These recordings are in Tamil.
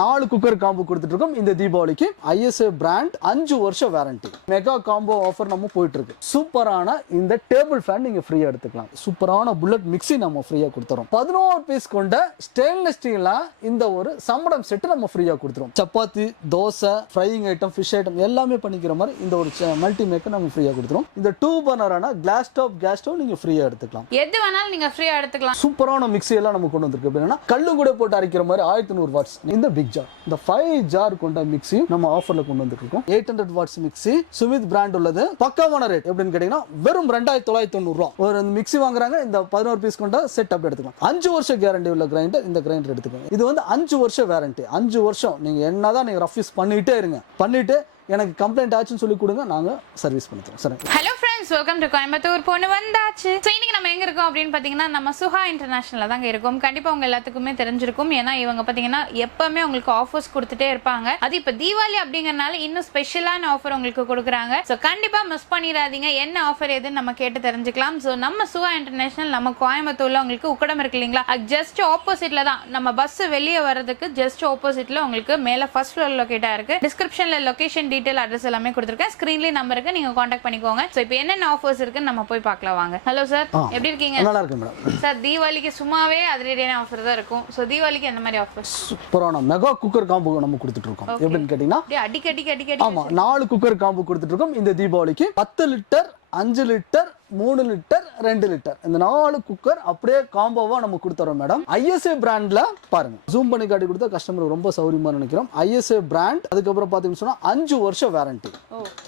நாலு குக்கர் காம்போ கொடுத்துட்டு இருக்கோம் இந்த தீபாவளிக்கு ஐஎஸ்ஏ பிராண்ட் அஞ்சு வருஷம் வாரண்டி மெகா காம்போ ஆஃபர் நம்ம போயிட்டு இருக்கு சூப்பரான இந்த டேபிள் ஃபேன் நீங்க ஃப்ரீயா எடுத்துக்கலாம். சூப்பரான புல்லட் மிக்ஸி நம்ம ஃப்ரீயா கொடுத்துறோம். பதினோரு பீஸ் கொண்ட ஸ்டெயின்லெஸ் ஸ்டீல்ல இந்த ஒரு சம்படம் செட்டு நம்ம ஃப்ரீயா கொடுத்துருவோம் chapati dosa frying item fish item எல்லாமே பண்ணிக்கிற மாதிரி இந்த ஒரு மல்டி மேக்கர் நம்ம ஃப்ரீயா கொடுத்துருவோம் இந்த டூ பர்னரான கிளாஸ் டாப் கேஸ் ஸ்டவ் நீங்க ஃப்ரீயா எடுத்துக்கலாம். எது வேணாலும் நீங்க ஃப்ரீயா எடுத்துக்கலாம். சூப்பரான மிக்ஸி எல்லாம் நம்ம கொண்டு வந்திருக்கு. அப்படின்னா கல்லு கூட போட்டு அரைக்கிற மாதிரி ஆயிரத்தி நூறு வாட்ஸ் இந்த பிக் ஜார் இந்த ஃபைவ் ஜார் கொண்ட மிக்ஸி நம்ம ஆஃபர்ல கொண்டு வந்துருக்கோம் eight hundred watts mixie Sumeet brand உள்ளது. பக்காவான ரேட் எப்படின்னு கேட்டீங்கன்னா வெறும் ரெண்டாயிரத்தி தொள்ளாயிரத்தி தொண்ணூறு ரூபா. ஒரு மிக்சி வாங்குறாங்க இந்த பதினோரு பீஸ் கொண்ட செட் அப்படி எடுத்துக்கலாம். அஞ்சு வருஷம் கேரண்டி உள்ள கிரைண்டர் இந்த கிரைண்டர் எடுத்துக்கோங்க. இது வந்து அஞ்சு வருஷம் வேரண்டி அஞ்சு வருஷம் நீங்க என்னதான் நீங்க ரஃப் யூஸ் பண்ணிட்டே இருங்க. பண்ணிட்டு எனக்கு கம்ப்ளைண்ட் ஆச்சுன்னு சொல்லி கொடுங்க நாங்க சர்வீஸ் பண்ணி தரோம் சரி hello friends welcome to Coimbatore பொண்ணு வந்தாச்சு. ஸோ இன்றைக்கி நம்ம எங்கே இருக்கோம் அப்படின்னு பார்த்தீங்கன்னா நம்ம சுஹா இன்டர்நேஷனல்ல தாங்க இருக்கோம். கண்டிப்பாக உங்கள் எல்லாத்துக்குமே தெரிஞ்சிருக்கும். ஏன்னா இவங்க பார்த்தீங்கன்னா எப்போவுமே உங்களுக்கு ஆஃபர்ஸ் கொடுத்துட்டே இருப்பாங்க. அது இப்போ தீபாவளி அப்படிங்கறனால இன்னும் ஸ்பெஷலான ஆஃபர் உங்களுக்கு கொடுக்குறாங்க. ஸோ கண்டிப்பாக மிஸ் பண்ணிடாதீங்க. என்ன ஆஃபர் எதுன்னு நம்ம கேட்டு தெரிஞ்சுக்கலாம். ஸோ நம்ம சுஹா இன்டர்நேஷனல் நம்ம கோயம்புத்தூரில் உங்களுக்கு உக்கடம் இருக்கு இல்லைங்களா? ஜஸ்ட் ஆப்போசிட்டில் தான். நம்ம பஸ் வெளியே வர்றதுக்கு ஜஸ்ட் ஆப்போசிட்டில் உங்களுக்கு மேலே ஃபர்ஸ்ட் ஃப்ளோர் லொக்கேட்டாக இருக்குது டிஸ்கிரிப்ஷனில் லொகேஷன் டீட்டெயில் அட்ரஸ் எல்லாமே கொடுத்துருக்கேன். ஸ்க்ரீன்லேயே நம்பருக்கு நீங்கள் காண்டாக்ட் பண்ணிக்கோங்க. ஸோ இப்போ என்னென்ன ஆஃபர்ஸ் இருக்குன்னு நம்ம போய் பார்க்கலாம் வாங்க. Hello sir. எப்படி இருக்கீங்க? நல்லா இருக்கு மேடம் சார் தீபாவளிக்கு சும்மாவே அதிரடியான ஆஃபர் தான் இருக்கும். ஸோ தீபாவளிக்கு எந்த மாதிரி ஆஃபர் சூப்பரான மெகா குக்கர் காம்போ நம்ம கொடுத்துட்டு இருக்கோம் எப்படின்னு கேட்டீங்கன்னா அடிக்கடி அடிக்கடி ஆமா நாலு குக்கர் காம்போ கொடுத்துட்டு இருக்கோம் இந்த தீபாவளிக்கு பத்து லிட்டர் அஞ்சு லிட்டர் மூணு லிட்டர் ரெண்டு லிட்டர். இந்த நாலு குக்கர் அப்படியே காம்போவா நம்ம கொடுத்துறோம் மேடம் ஐஎஸ்ஏ பிராண்ட்ல பாருங்க. ஜூம் பண்ணி காட்டி கொடுத்தா கஸ்டமருக்கு ரொம்ப சௌரியமா நினைக்கிறோம். ஐஎஸ்ஏ பிராண்ட் அதுக்கப்புறம் பாத்தீங்கன்னு சொன்னா அஞ்சு வருஷம் வாரண்டி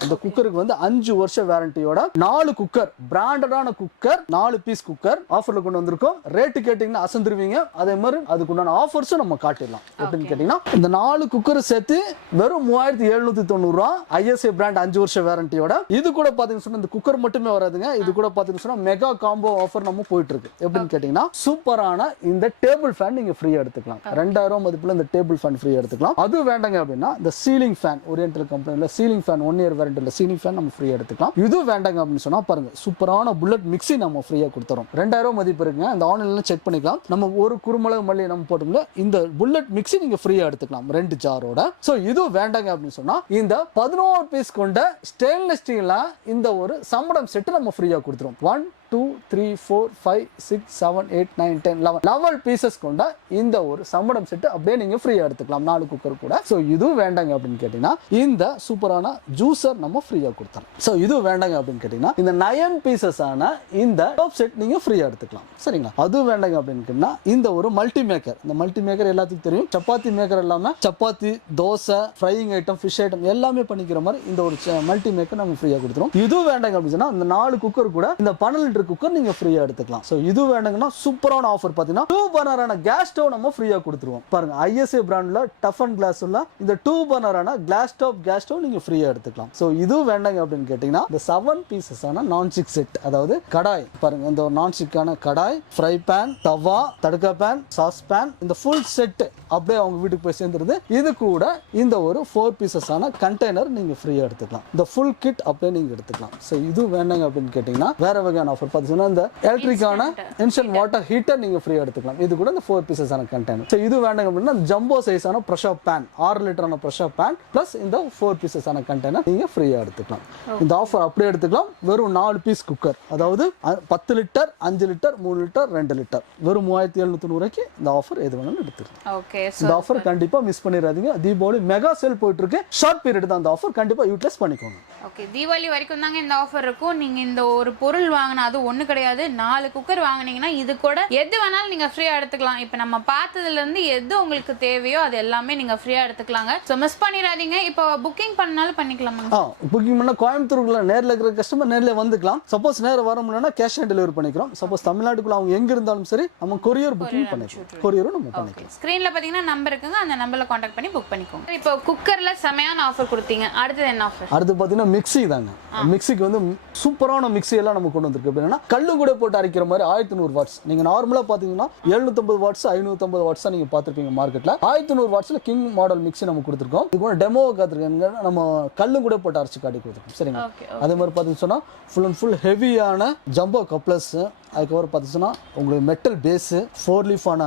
இந்த குக்கருக்கு வந்து அஞ்சு வருஷம் வாரண்டியோட நாலு குக்கர் பிராண்டடான குக்கர் நாலு பீஸ் குக்கர் ஆஃபர்ல கொண்டு வந்திருக்கோம். ரேட்டு கேட்டிங்கன்னா அசந்துருவீங்க. அதே மாதிரி அதுக்குண்டான ஆஃபர்ஸும் நம்ம காட்டிடலாம். எப்படின்னு கேட்டிங்கன்னா இந்த நாலு குக்கர் சேர்த்து வெறும் மூவாயிரத்தி எழுநூத்தி தொண்ணூறு ரூபா ஐஎஸ்ஏ பிராண்ட் அஞ்சு வருஷம் வாரண்டியோட இது கூட பாத்தீங்கன்னு சொன்னா இந்த குக்கர் மட்டுமே வராதுங்க. இது கூட பாத்தீங்கன்னு சொன்னா மெகா காம்போ ஆஃபர் நம்ம போயிட்டு இருக்கு எப்படின்னு கேட்டிங்கன்னா சூப்பரான இந்த டேபிள் ஃபேன் நீங்க ஃப்ரீயா எடுத்துக்கலாம். ரெண்டாயிரம் மதிப்புல இந்த டேபிள் ஃபேன் ஃப்ரீயா எடுத்துக்கலாம். அது வேண்டாங்க அப்படின்னா இந்த சீலிங் ஃபேன் ஓரியன்டல் கம்பெனில சீலிங் ஃபேன் ஒன் இயர் வாரண்டியில் சீலிங் ஃபேன் நம்ம ஃப்ரீயா எடுத்துக்கலாம். இது வேண்டாங்க அப்படின்னு சொன்னா பாருங்க சூப்பரான புல்லட் மிக்ஸி நம்ம ஃப்ரீயா கொடுத்துறோம். ரெண்டாயிரம் மதிப்பு இருக்குங்க. இந்த ஆன்லைன்ல செக் பண்ணிக்கலாம். நம்ம ஒரு குறுமிளகு மல்லி நம்ம போட்டோம்ல இந்த புல்லட் மிக்ஸி நீங்க ஃப்ரீயா எடுத்துக்கலாம் ரெண்டு ஜாரோட ஸோ இது வேண்டாங்க அப்படின்னு சொன்னா இந்த பதினோரு பீஸ் கொண்ட ஸ்டெயின்லெஸ் ஸ்டீல்ல இந்த ஒரு சம்படம் செட்டு நம்ம ஃப்ரீயா கொடுத்துருவோம் one two three four five six seven eight nine ten eleven level pieces கொண்ட இந்த ஒரு சம்படம் செட்டு அப்படியே நீங்கள் ஃப்ரீயா எடுத்துக்கலாம். நாலு குக்கர் கூட. ஸோ இதுவும் வேண்டாங்க அப்படின்னு கேட்டீங்கன்னா இந்த சூப்பரான ஜூஸர் நம்ம ஃப்ரீயா கொடுத்தோம் ஸோ இது வேண்டாங்க அப்படின்னு கேட்டீங்கன்னா இந்த நயன் பீசஸ் ஆன இந்த டாப் செட் நீங்கள் ஃப்ரீயா எடுத்துக்கலாம். சரிங்களா? அது வேண்டாங்க அப்படின்னு கேட்டிங்கன்னா இந்த ஒரு மல்டி மேக்கர் இந்த மல்டி மேக்கர் எல்லாத்துக்கும் தெரியும். சப்பாத்தி மேக்கர் இல்லாமல் chapati dosa frying item fish item எல்லாமே பண்ணிக்கிற மாதிரி இந்த ஒரு மல்டி மேக்கர் நம்ம ஃப்ரீயா கொடுத்துரும் இது வேண்டாங்க அப்படின்னு சொன்னால் இந்த நாலு குக்கர் கூட இந்த பன்னெண்டு லிட்டர் குக்கர் நீங்க ஃப்ரீயா எடுத்துக்கலாம். ஸோ இது வேணுங்கன்னா சூப்பரான ஆஃபர் பார்த்தீங்கன்னா டூ பர்னரான கேஸ் ஸ்டவ் நம்ம ஃப்ரீயா கொடுத்துருவோம். பாருங்க ஐஎஸ்ஏ பிராண்டில் டஃப் அண்ட் கிளாஸ் உள்ள இந்த டூ பர்னரான கிளாஸ் டாப் கேஸ் ஸ்டவ் நீங்க ஃப்ரீயா எடுத்துக்கலாம். ஸோ இது வேண்டாங்க அப்படின்னு கேட்டீங்கன்னா இந்த seven pieces non stick set அதாவது கடாய் பாருங்க இந்த ஒரு நான் ஸ்டிக்கான கடாய் fry pan tawa tadka pan sauce pan இந்த ஃபுல் செட் அப்படியே அவங்க வீட்டுக்கு போய் சேர்ந்துருது. இது கூட இந்த ஒரு ஃபோர் பீசஸ் ஆன கண்டெய்னர் நீங்க ஃப்ரீயா எடுத்துக்கலாம். இந்த ஃபுல் கிட் அப்படியே நீங்க எடுத்துக்கலாம். ஸோ இது வேண்டாங்க அப்படின்னு கேட்டிங்கன்னா வேற வகையான ஆஃபர் பார்த்தீங்கன்னா இந்த எலக்ட்ரிக்கான இன்ஸ்டன்ட் வாட்டர் ஹீட்டர் நீங்க ஃப்ரீயா எடுத்துக்கலாம். இது கூட இந்த ஃபோர் பீசஸ் ஆன கண்டெய்னர் ஸோ இது வேண்டாங்க அப்படின்னா ஜம்போ சைஸான ப்ரெஷர் பேன் ஆறு லிட்டரான ப்ரெஷர் பேன் ப்ளஸ் இந்த ஃபோர் பீசஸ் ஆன கண்டெய்னர் நீங்க ஃப்ரீயா எடுத்துக்கலாம். இந்த ஆஃபர் அப்படியே எடுத்துக்கலாம். வெறும் நாலு பீஸ் குக்கர் அதாவது பத்து லிட்டர் அஞ்சு லிட்டர் மூணு லிட்டர் ரெண்டு லிட்டர் வெறும் மூவாயிரத்தி எழுநூத்தி ரூபாய்க்கு இந்த ஆஃபர் எது வேணாலும் ஸோ இந்த ஆஃபர் கண்டிப்பா மிஸ் பண்ணிடாதீங்க. தீபாவளி மெகா சேல் போயிட்டு இருக்கு ஷார்ட் பீரியட் தான் அந்த ஆஃபர் கண்டிப்பா யூட்டிலைஸ் பண்ணிக்கோங்க. ஓகே தீபாவளி வரைக்கும் தாங்க இந்த ஆஃபர் இருக்கும். நீங்க இந்த ஒரு பொருள் வாங்கினா அது ஒண்ணு கிடையாது. நாலு குக்கர் வாங்குனீங்கன்னா இது கூட எது வேணாலும் நீங்க ஃப்ரீயா எடுத்துக்கலாம். இப்போ நம்ம பார்த்ததுல இருந்து எது உங்களுக்கு தேவையோ அது எல்லாமே நீங்க ஃப்ரீயா எடுத்துக்கலாங்க. ஸோ மிஸ் பண்ணிடாதீங்க. இப்போ புக்கிங் பண்ணாலும் பண்ணிக்கலாமாங்க? ஆ புக்கிங் பண்ண கோயம்புத்தூருக்குள்ள நேர்ல இருக்கிற கஸ்டமர் நேர்ல வந்துக்கலாம். சப்போஸ் நேரம் வர முடியலன்னா கேஷ் ஆன் டெலிவரி பண்ணிக்கிறோம். சப்போஸ் தமிழ்நாட்டுக்குள்ள அவங்க எங்க இருந்தாலும் சரி நம்ம கொரியர் புக்கிங் பண்ணிக்கலாம். கொரியரும் நம்ம பண்ணிக்கலாம். ஸ்க்ரீன்ல பாத்தீங்கன்னா நம்பர் இருக்குங்க. அந்த நம்பர்ல காண்டாக்ட் பண்ணி புக் பண்ணிக்கோங்க. இப்போ குக்கர்ல செமையான ஆஃபர் கொடுத்தீங்க. அடுத்தது என்ன ஆஃபர் அடுத்து பார்த்தீங்கன்னா மிக்ஸி தாங்க. மிக்ஸிக்கு வந்து சூப்பரான மிக்ஸி எல்லாம் நம்ம கொண்டு வந்திருக்கு. எப்படின்னா கல்லு கூட போட்டு அரைக்கிற மாதிரி ஆயிரத்தி நூறு வாட்ஸ் நீங்க நார்மலா பாத்தீங்கன்னா எழுநூத்தம்பது வாட்ஸ் ஐநூத்தம்பது வாட்ஸ் நீங்க பார்த்திருப்பீங்க மார்க்கெட்ல ஆயிரத்தி நூறு வாட்ஸ்ல கிங் மாடல் மிக்ஸி நம்ம கொடுத்துருக்கோம். இது கூட டெமோ காத்திருக்காங்க நம்ம கல்லு கூட போட்டு அரைச்சு காட்டி கொடுத்துருக்கோம். சரிங்களா? ஓகே அதே மாதிரி பார்த்தீங்கன்னு சொன்னா ஃபுல் அண்ட் ஃபுல் ஹெவியான ஜம்போ கப்ளஸ் அதுக்கப்புறம் பார்த்தீங்கன்னா உங்களுக்கு மெட்டல் பேஸு ஃபோர் லீஃபான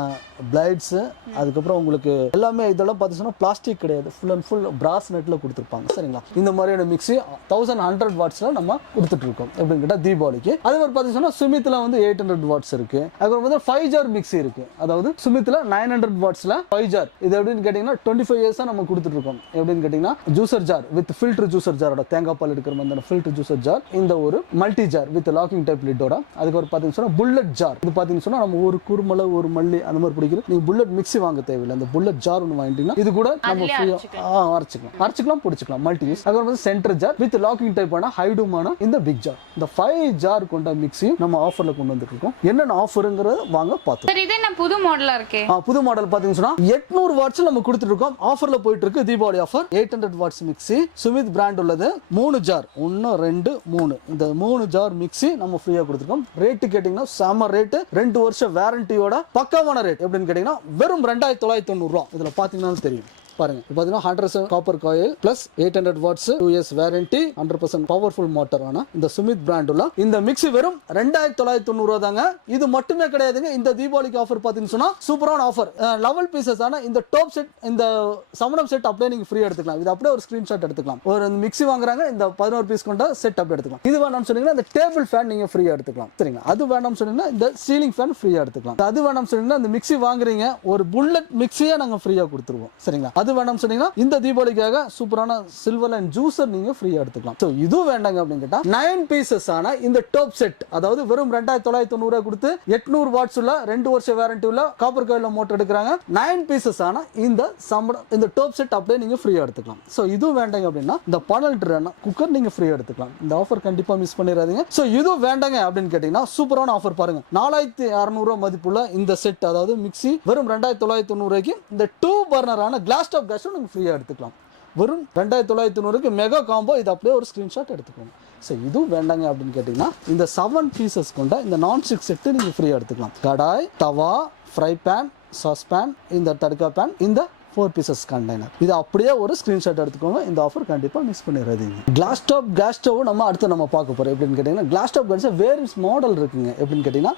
பிளைட்ஸு அதுக்கப்புறம் உங்களுக்கு எல்லாமே இதெல்லாம் பார்த்தீங்கன்னா பிளாஸ்டிக் கிடையாது. ஃபுல் அண்ட் ஃபுல் பிராஸ் நெட்டில் கொடுத்துருப்பாங்க. சரிங்களா? இந்த மாதிரியான மிக்ஸி தௌசண்ட் ஹண்ட்ரட் வாட்ஸில் நம்ம கொடுத்துட்டு இருக்கோம். எப்படின்னு கேட்டால் தீபாவளிக்கு. அதே மாதிரி பார்த்தீங்கன்னா சுமித்தில் வந்து எயிட் ஹண்ட்ரட் வாட்ஸ் இருக்கு. அதுக்கப்புறம் வந்து ஃபைவ் ஜார் மிக்ஸி இருக்கு. அதாவது சுமித்தில் நைன் ஹண்ட்ரட் வாட்ஸில் ஃபைவ் ஜார் இது எப்படின்னு கேட்டிங்கன்னா டுவெண்ட்டி ஃபைவ் இயர்ஸாக நம்ம கொடுத்துட்டு இருக்கோம். எப்படின்னு கேட்டிங்கன்னா juicer jar with filter juicer ஜாரோட தேங்காய் பால் எடுக்கிற மாதிரி ஃபில்டர் ஜூசர் ஜார் இந்த ஒரு multi jar with locking type லிட்டோட அதுக்கப்புறம் பார்த்தீங்கன்னா புல்லட் ஜார் இது பார்த்தீங்கன்னா சொன்னா நம்ம ஒரு குறுமலை ஒரு மல்லி அந்த மாதிரி பிடிக்கிறது நீங்க புல்லட் மிக்ஸி வாங்க தேவையில்லை. அந்த புல்லட் ஜார் ஒன்று வாங்கிட்டீங்கன்னா இது கூட நம்ம அதுலயே ஃப்ரீயா அரைச்சுக்கலாம். அரைச்சிக்கலாம். பிடிச்சிக்கலாம். மல்டி யூஸ் அதுக்கப்புறம் வந்து சென்டர் ஜார் வித் லாக்கிங் டைப்பான ஹைடுமான இந்த பிக் ஜார் இந்த ஃபைவ் ஜார் கொண்ட மிக்ஸி நம்ம ஆஃபர்ல கொண்டு வந்துட்டு இருக்கோம் என்னென்ன ஆஃபருங்கிறத வாங்க பார்த்து சார் இது என்ன புது மாடலா இருக்கே? புது மாடல் பாத்தீங்கன்னா சொன்னா எட்நூறு வாட்ஸ் நம்ம கொடுத்துட்டு இருக்கோம் ஆஃபர்ல போயிட்டு இருக்கு Deepavali offer eight hundred watts mixie Sumeet brand உள்ளது. மூணு ஜார் ஒன்னு ரெண்டு மூணு. இந்த மூணு ஜார் மிக்ஸி நம்ம ஃப்ரீயா கொடுத்துருக்கோம். ரேட்டு கேட்டீங்கன்னா செம ரேட்டு ரெண்டு வருஷம் வேரண்டியோட பக்காவான ரேட் எப்படின்னு கேட்டீங்கன்னா வெறும் ரெண்டாயிரத்தி தொள்ளாயிரத்தி தொண்ணூறு ரூபா. இதுல பாத்தீங்கன்னா தெரியும். பாருங்க. இப்போ பார்த்தீங்கன்னா hundred copper coil plus eight hundred watts two years warranty hundred percent powerful மோட்டரான இந்த சுமித் பிராண்டுல உள்ள இந்த மிக்ஸி வெறும் ரெண்டாயிரத்தி தொள்ளாயிரத்தி தொண்ணூறு தாங்க. இது மட்டுமே கிடையாதுங்க. இந்த தீபாவளிக்கு ஆஃபர் பார்த்தீங்கன்னு சொன்னா சூப்பரான ஆஃபர் லெவல் பீசஸ் ஆன இந்த டாப் செட் இந்த சமணம் செட் அப்படியே நீங்க ஃப்ரீ எடுத்துக்கலாம். இது அப்படியே ஒரு ஸ்கிரீன்ஷாட் எடுத்துக்கலாம். ஒரு மிக்ஸி வாங்குறாங்க இந்த பதினோரு பீஸ் கொண்ட செட் அப்படியே எடுத்துக்கலாம். இது வேணாம்னு சொன்னீங்கன்னா இந்த டேபிள் ஃபேன் நீங்க ஃப்ரீயா எடுத்துக்கலாம். சரிங்களா? அது வேணாம்னு சொன்னீங்கன்னா இந்த சீலிங் ஃபேன் ஃப்ரீயா எடுத்துக்கலாம். அது வேணாம்னு சொன்னீங்கன்னா இந்த மிக்ஸி வாங்குறீங்க ஒரு புல்லட் மிக்ஸியே நாங்க ஃப்ரீயா கொடுத்துருவோம். சரிங்களா? அது வேணாம்னு சொன்னீங்கன்னா இந்த தீபாவளிக்காக சூப்பரான சில்வர் அண்ட் ஜூஸர் நீங்க ஃப்ரீயா எடுத்துக்கலாம். ஸோ இது வேண்டாங்க அப்படின்னு கேட்டா நைன் பீசஸ் ஆன இந்த டோப் செட் அதாவது வெறும் ரெண்டாயிரத்தி தொள்ளாயிரத்தி தொண்ணூறு கொடுத்து எட்நூறு வாட்ஸ் உள்ள ரெண்டு வருஷம் வேரண்டி உள்ள காப்பர் காயில மோட்டர் எடுக்கிறாங்க. நைன் பீசஸ் ஆன இந்த சம்பளம் இந்த டோப் செட் அப்படியே நீங்க ஃப்ரீயா எடுத்துக்கலாம். ஸோ இதுவும் வேண்டாங்க அப்படின்னா இந்த பனல் ட்ரென் குக்கர் நீங்க ஃப்ரீயா எடுத்துக்கலாம். இந்த ஆஃபர் கண்டிப்பா மிஸ் பண்ணிடாதீங்க. ஸோ இதுவும் வேண்டாங்க அப்படின்னு கேட்டீங்கன்னா சூப்பரான ஆஃபர் பாருங்க. நாலாயிரத்தி அறுநூறுவா மதிப்புள்ள இந்த செட் அதாவது மிக்சி வெறும் ரெண்டாயிரத்தி தொள்ளாயிரத்தி தொண்ணூறுக்கு இந்த டூ பர்னரான கிளாஸ் டாப் கேஷும் நீங்கள் ஃப்ரீயாக எடுத்துக்கலாம். வெறும் ரெண்டாயிரத்தி தொள்ளாயிரத்தி தொண்ணூறுக்கு மெகா காம்போ இது அப்படியே ஒரு ஸ்க்ரீன்ஷாட் எடுத்துக்கோங்க. ஸோ இதுவும் வேண்டாங்க அப்படின்னு கேட்டிங்கன்னா இந்த செவன் பீசஸ் கொண்ட இந்த நான் ஸ்டிக் செட்டு நீங்கள் ஃப்ரீயாக எடுத்துக்கலாம். Kadai tawa fry pan sauce pan இந்த தடுக்கா பேன் இந்த ஃபோர் பீசஸ் கண்டெய்னர் இது அப்படியே ஒரு ஸ்க்ரீன்ஷாட் எடுத்துக்கோங்க. இந்த ஆஃபர் கண்டிப்பாக மிஸ் பண்ணிடுறதுங்க கிளாஸ் டாப் கேஸ் ஸ்டவ் நம்ம அடுத்து நம்ம பார்க்க போகிறோம் எப்படின்னு கேட்டிங்கன்னா glass top gas various model இருக்குங்க. எப்படின்னு கேட்டிங்கன்னா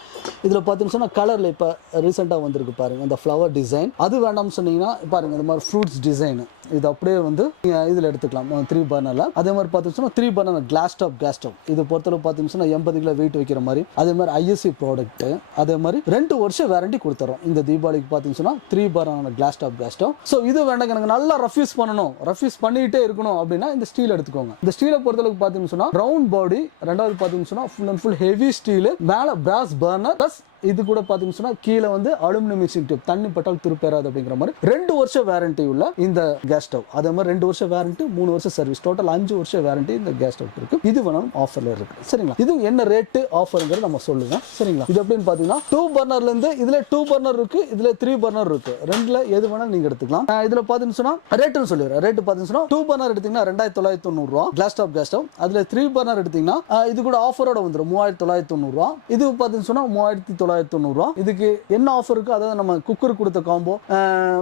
இதில் பார்த்தீங்கன்னு சொன்னால் கலரில் இப்போ ரீசெண்டாக வந்திருக்கு பாருங்கள் இந்த ஃப்ளவர் டிசைன் அது வேண்டாம்னு சொன்னீங்கன்னா பாருங்க இந்த மாதிரி ஃப்ரூட்ஸ் டிசைனு இது அப்படியே வந்து நீங்கள் இதில் எடுத்துக்கலாம். த்ரீ பர்னரில் அதே மாதிரி பார்த்தீங்கன்னா three burner glass top gas stove இது பொறுத்தளவு பார்த்தீங்கன்னா எண்பது கிலோ வெயிட் வைக்கிற மாதிரி. அதே மாதிரி ஐஎஸ்சி ப்ராடக்ட் அதே மாதிரி ரெண்டு வருஷம் வேரண்டி கொடுத்துறோம். இந்த தீபாவளிக்கு பார்த்தீங்கன்னா three burner glass top gas stove so இது வேண்டாம் எனக்கு நல்லா ரஃப்யூஸ் பண்ணணும். ரஃப்யூஸ் பண்ணிக்கிட்டே இருக்கணும் அப்படின்னா இந்த ஸ்டீல் எடுத்துக்கோங்க. இந்த ஸ்டீலை பொறுத்தளவுக்கு பார்த்தீங்கன்னு ரவுண்ட் பாடி ரெண்டாவது பார்த்தீங்கன்னு full and full heavy steel மேலே பிராஸ் பர்னர் ப்ளஸ் இது கூட பார்த்தீங்கன்னு சொன்னால் கீழே வந்து அலுமினியம் மிக்சிங் டியூப் தண்ணி பட்டால் திருப்பேறாது அப்படிங்கிற மாதிரி ரெண்டு வருஷம் வேரண்டி உள்ள இந்த கேஸ் ஸ்டவ் அதே மாதிரி ரெண்டு வருஷம் வேரண்டி மூணு வருஷம் சர்வீஸ் டோட்டல் அஞ்சு வருஷம் வேரண்டி இந்த கேஸ் ஸ்டவ் இருக்கு. இது வேணாலும் ஆஃபர்ல இருக்கு. சரிங்களா? இது என்ன ரேட்டு ஆஃபருங்கிறது நம்ம சொல்லுங்க சரிங்களா? இது எப்படின்னு பார்த்தீங்கன்னா டூ பர்னர்ல இருந்து இதுல டூ பர்னர் இருக்கு இதுல த்ரீ பர்னர் இருக்கு. ரெண்டுல எது வேணாலும் நீங்க எடுத்துக்கலாம். இதுல பார்த்தீங்கன்னு சொன்னா ரேட்டுன்னு சொல்லிடுறேன். ரேட்டு பார்த்தீங்கன்னு சொன்னா டூ பர்னர் எடுத்தீங்கன்னா ரெண்டாயிரத்தி தொள்ளாயிரத்தி தொண்ணூறு ரூபா. கிளாஸ் ஸ்டவ் கேஸ் ஸ்டவ் அதுல த்ரீ பர்னர் எடுத்தீங்கன்னா இது கூட ஆஃபரோட வந்துடும் மூவாயிரத்தி தொள்ளாயிரத்தி தொண்ணூறு ரூபா. இது பார்த்தீங்கன்னு சொன்னா மூவாயிரத்தி தொள்ளாயிரத்தி தொண்ணூறுரூவா இதுக்கு என்ன ஆஃபர் இருக்கு அதாவது நம்ம குக்கர் கொடுத்த காம்போ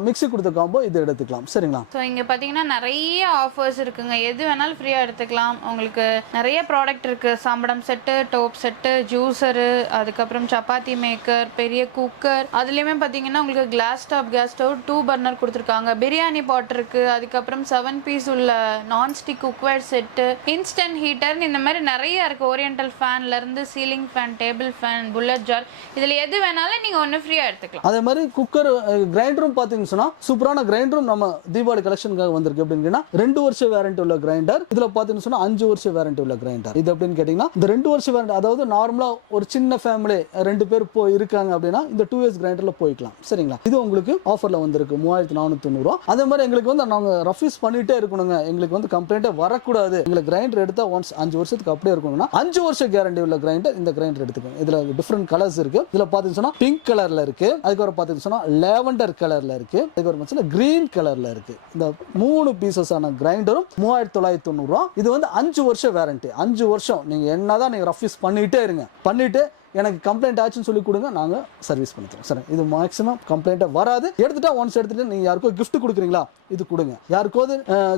மிக்ஸி கொடுத்த காம்போ இது எடுத்துக்கலாம். சரிங்களா? ஸோ இங்கே பார்த்தீங்கன்னா நிறைய ஆஃபர்ஸ் இருக்குங்க. எது வேணாலும் ஃப்ரீயாக எடுத்துக்கலாம். உங்களுக்கு நிறைய ப்ராடக்ட் இருக்குது சாம்படம் செட்டு டோப் செட்டு ஜூஸரு அதுக்கப்புறம் சப்பாத்தி மேக்கர் பெரிய குக்கர் அதுலேயுமே பார்த்தீங்கன்னா உங்களுக்கு glass top gas stove two burner கொடுத்துருக்காங்க. பிரியாணி பாட் இருக்குது அதுக்கப்புறம் செவன் பீஸ் உள்ள நான்ஸ்டிக் குக்வேர் செட்டு இன்ஸ்டன்ட் ஹீட்டர்னு இந்த மாதிரி நிறைய இருக்குது oriental ஃபேன்லேருந்து ceiling fan table fan bullet jar இதில் எது வேணாலும் நீங்கள் ஒன்று ஃப்ரீயாக எடுத்துக்கலாம். அதே மாதிரி குக்கர் கிரைண்டரும் பார்த்தீங்கன்னு சொன்னால் சூப்பரான கிரைண்டரும் நம்ம தீபாவளி கலெக்ஷனுக்காக வந்திருக்கு. அப்படின்னா ரெண்டு வருஷம் வேரண்டி உள்ள கிரைண்டர் இதுல பார்த்தீங்கன்னு சொன்னால் அஞ்சு வருஷம் வேரண்டி உள்ள கிரைண்டர் இது அப்படின்னு கேட்டீங்கன்னா இந்த ரெண்டு வருஷம் வேரண்டி அதாவது நார்மலா ஒரு சின்ன ஃபேமிலி ரெண்டு பேர் போய் இருக்காங்க அப்படின்னா இந்த டூ இயர்ஸ் கிரைண்டர்ல போய்க்கலாம். சரிங்களா? இது உங்களுக்கு ஆஃபர்ல வந்திருக்கு மூவாயிரத்தி நானூத்தி தொண்ணூறு அதே மாதிரி எங்களுக்கு வந்து நாங்க ரஃபீஸ் பண்ணிட்டே இருக்கணுங்க. எங்களுக்கு வந்து கம்ப்ளைண்டே வரக்கூடாது. எங்களுக்கு கிரைண்டர் எடுத்தா ஒன்ஸ் அஞ்சு வருஷத்துக்கு அப்படியே இருக்கணும்னா அஞ்சு வருஷம் கேரண்டி உள்ள கிரைண்டர் இந்த கிரைண்டர் எடுத்துக்கோங்க. இதுல டிஃப்ரெண்ட் கலர்ஸ் இருக்கு. இதுல பாத்தீங்கன்னா சொன்னா பிங்க் கலர்ல இருக்கு. அதுக்கப்புறம் பாத்தீங்கன்னா சொன்னா லேவண்டர் கலர்ல இருக்கு. அதுக்கப்புறம் கிரீன் கலர்ல இருக்கு. இந்த மூணு பீசஸ் ஆன கிரைண்டரும் மூவாயிரத்தி தொள்ளாயிரத்தி தொண்ணூறுவா இது வந்து அஞ்சு வருஷம் வேரண்டி அஞ்சு வருஷம். நீங்க என்னதான் நீங்க ரஃப் யூஸ் பண்ணிட்டே இருங்க. பண்ணிட்டு எனக்கு கம்ப்ளைண்ட் ஆச்சுன்னு சொல்லி கொடுங்க நாங்கள் சர்வீஸ் பண்ணி தரோம் சரி இது மேக்ஸிமம் கம்ப்ளைண்ட்டே வராது. எடுத்துட்டா ஒன்ஸ் எடுத்துட்டு நீங்கள் யாருக்கோ கிஃப்ட் கொடுக்குறீங்களா? இது கொடுங்க. யாருக்கோது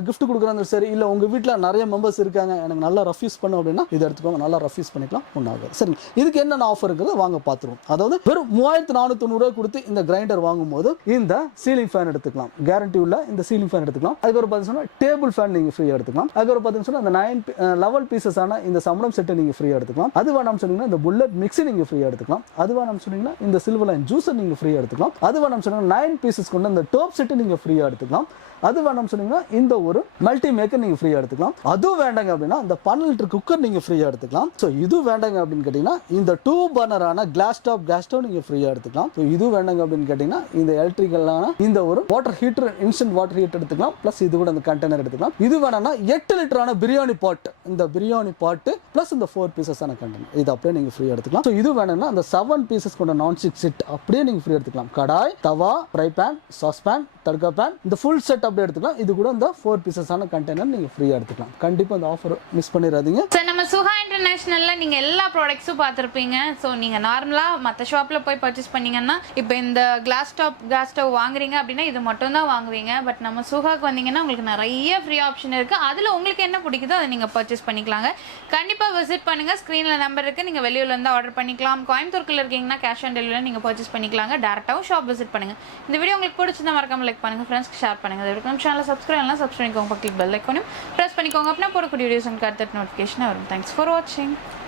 கிஃப்ட் கொடுக்குறாங்க சரி இல்லை உங்கள் வீட்டில் நிறைய மெம்பர்ஸ் இருக்காங்க எனக்கு நல்லா ரஃப்யூஸ் பண்ணும் அப்படின்னா இதை எடுத்துக்கோங்க. நல்லா ரஃப்யூஸ் பண்ணிக்கலாம் ஒன்றாகாது சரி இதுக்கு என்னென்ன ஆஃபர் இருக்கிறது வாங்க பார்த்துருவோம். அதாவது வெறும் மூவாயிரத்து நானூற்றி தொண்ணூறுரூவா கொடுத்து இந்த கிரைண்டர் வாங்கும்போது இந்த சீலிங் ஃபேன் எடுத்துக்கலாம். கேரண்டி உள்ள இந்த சீலிங் ஃபேன் எடுத்துக்கலாம். அதுக்கப்புறம் பார்த்தீங்கன்னா டேபிள் ஃபேன் நீங்கள் ஃப்ரீயாக எடுத்துக்கலாம். அதுக்கப்புறம் பார்த்தீங்கன்னா அந்த நைன் லெவல் பீசஸ் ஆன இந்த சம்பளம் செட்டை நீங்கள் ஃப்ரீயாக எடுத்துக்கலாம். அது வேணாம்னு சொன்னீங்கன்னா இந்த புல்லட் மிக்சி நீங்கள் ஃப்ரீயாக எடுத்துக்கலாம். அது வேணாம் சொன்னீங்கன்னா இந்த சில்வர் லைன் ஜூஸை நீங்கள் ஃப்ரீயாக எடுத்துக்கலாம். அது நம்ம சொன்னீங்கன்னா நைன் பீசஸ் கொண்டு இந்த டோப் செட்டு நீங்கள் ஃப்ரீயாக எடுத்துக்கலாம். அது வேணும்னு சொன்னீங்கன்னா இந்த ஒரு மல்டி மேக்கர் நீங்கள் ஃப்ரீயாக எடுத்துக்கலாம். அதுவும் வேண்டாங்க அப்படின்னா இந்த பன்னெண்டு லிட்டர் குக்கர் நீங்கள் ஃப்ரீயாக எடுத்துக்கலாம். ஸோ இது வேண்டாங்க அப்படின்னு கேட்டிங்கன்னா இந்த டூ பர்னரான கிளாஸ் டாப் கேஸ் ஸ்டவ் நீங்கள் ஃப்ரீயாக எடுத்துக்கலாம். ஸோ இது வேண்டாங்க அப்படின்னு கேட்டிங்கன்னா இந்த எலக்ட்ரிக்கலான இந்த ஒரு water heater instant water heater எடுத்துக்கலாம். ப்ளஸ் இது கூட இந்த கண்டெய்னர் எடுத்துக்கலாம். இது வேணாம்னா எட்டு லிட்டரான பிரியாணி பாட் இந்த பிரியாணி பாட்டு ப்ளஸ் இந்த ஃபோர் பீசஸான கண்டெய்னர் இது அப்படியே நீங்கள் ஃப்ரீயாக எடுத்துக்கலாம். ஸோ இது வேணும்னா அந்த செவன் பீசஸ் கொண்ட நான் ஸ்டிக் செட் அப்படியே நீங்கள் ஃப்ரீ எடுத்துக்கலாம். Kadai tawa fry pan sauce pan tadka pan இந்த ஃபுல் செட் அப்படியே எடுத்துக்கலாம். இது கூட இந்த ஃபோர் பீசஸான கண்டெய்னர் நீங்கள் ஃப்ரீயாக எடுத்துக்கலாம். கண்டிப்பாக இந்த ஆஃபர் மிஸ் பண்ணிடாதீங்க. சார் நம்ம சுகா இன்டர்நேஷனல்ல நீங்க எல்லா ப்ராடக்ட்ஸும் பார்த்துருப்பீங்க. ஸோ நீங்க நார்மலா மற்ற ஷாப்ல போய் பர்ச்சேஸ் பண்ணீங்கன்னா இப்போ இந்த கிளாஸ் டாப் கிளாஸ் ஸ்டவ் வாங்குறீங்க அப்படின்னா இது மட்டும் தான் வாங்குவீங்க. பட் நம்ம சுகாக்கு வந்தீங்கன்னா உங்களுக்கு நிறைய ஃப்ரீ ஆப்ஷன் இருக்கு. அதுல உங்களுக்கு என்ன பிடிக்குதோ அதை நீங்க பர்ச்சேஸ் பண்ணிக்கலாங்க. கண்டிப்பா விசிட் பண்ணுங்க. ஸ்க்ரீனில் நம்பர் இருக்கு. நீங்க வெளியூர்ல இருந்து ஆர்டர் பண்ணிக்கலாம். கோயம்புத்தூர்க்குள்ள இருக்கீங்கன்னா கேஷ் ஆன் டெலிவரி நீங்க பர்ச்சேஸ் பண்ணிக்கலாங்க. டேரக்டாவும் ஷாப் விசிட் பண்ணுங்க. இந்த வீடியோ உங்களுக்கு பிடிச்சிருந்தா மறக்காம லைக் பண்ணுங்க. ஃப்ரெண்ட்ஸ்க்கு ஷேர் பண்ணுங்க. இது வரைக்கும் சேனலை சப்ஸ்கிரைப் எல்லாம் சப்ஸ்கிரைப் பண்ணிக்கோங்க. பக்கத்தில் பெல் ஐக்கனையும் ப்ரெஸ் பண்ணிக்கோங்க. அப்படின்னா போடக்கூடிய வீடியோஸ் உங்களுக்கு அடுத்த நோட்டிஃபிகேஷன் வரும். தேங்க்ஸ் ஃபார் வாட்சிங்